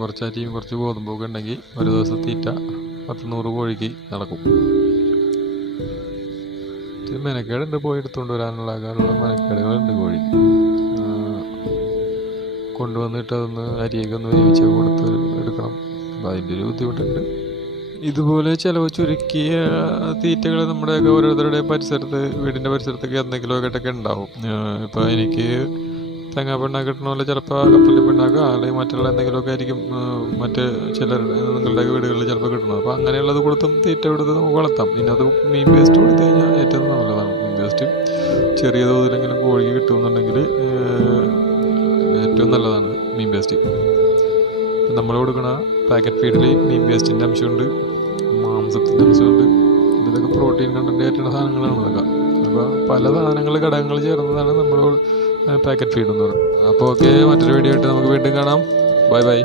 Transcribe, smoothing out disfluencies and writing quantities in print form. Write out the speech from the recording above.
കുറച്ച് അരിയും കുറച്ച് ഗോതമ്പൊക്കെ ഉണ്ടെങ്കിൽ ഒരു ദിവസം തീറ്റ 100 കോഴിക്ക് നടക്കും. ഇത്തിരി മെനക്കേടുണ്ട് പോയി എടുത്തുകൊണ്ട് വരാനുള്ള മെനക്കേടുകളുണ്ട് കോഴിക്ക്. കൊണ്ടുവന്നിട്ട് അതൊന്ന് അരിയൊക്കെ ഒന്ന് വേവിച്ച് കൊടുത്ത് എടുക്കണം. അപ്പം അതിൻ്റെ ഒരു ബുദ്ധിമുട്ടുണ്ട്. ഇതുപോലെ ചിലവ് ചുരുക്കിയ തീറ്റകൾ നമ്മുടെയൊക്കെ ഓരോരുത്തരുടെ വീടിൻ്റെ പരിസരത്തൊക്കെ എന്തെങ്കിലുമൊക്കെ ആയിട്ടൊക്കെ ഉണ്ടാവും. ഇപ്പോൾ എനിക്ക് തേങ്ങാ പിണ്ണാക്ക് കിട്ടണ പോലെ ചിലപ്പോൾ കപ്പലണ്ടി പിണ്ണാക്ക് അല്ലെങ്കിൽ മറ്റുള്ള എന്തെങ്കിലുമൊക്കെ ആയിരിക്കും മറ്റ് നിങ്ങളുടെ വീടുകളിൽ ചിലപ്പോൾ കിട്ടണം. അപ്പോൾ അങ്ങനെയുള്ളത് കൊടുത്തും തീറ്റ കൊടുത്ത് നമുക്ക് വളർത്താം. പിന്നെ അത് മീൻ വേസ്റ്റ് കൊടുത്തു കഴിഞ്ഞാൽ ഏറ്റവും നല്ലതാണ്. മീൻ വേസ്റ്റ് ചെറിയ തോതിലെങ്കിലും കോഴിക്ക് കിട്ടുമെന്നുണ്ടെങ്കിൽ ഏറ്റവും നല്ലതാണ് മീൻ വേസ്റ്റ്. നമ്മൾ കൊടുക്കണ പാക്കറ്റ് ഫീഡിൽ മീൻ വേസ്റ്റിൻ്റെ അംശമുണ്ട്, മാംസത്തിൻ്റെ അംശമുണ്ട്. ഇതൊക്കെ പ്രോട്ടീൻ കണ്ടൻ്റ് ആയിട്ടുള്ള സാധനങ്ങളാണ് അതൊക്കെ. അപ്പോൾ പല ഘടകങ്ങൾ ചേർന്നതാണ് നമ്മൾ പാക്കറ്റ് ഫീഡ് എന്ന് പറയുന്നത്. അപ്പോൾ ഓക്കെ, മറ്റൊരു വീഡിയോ ആയിട്ട് നമുക്ക് വീണ്ടും കാണാം. Bye bye.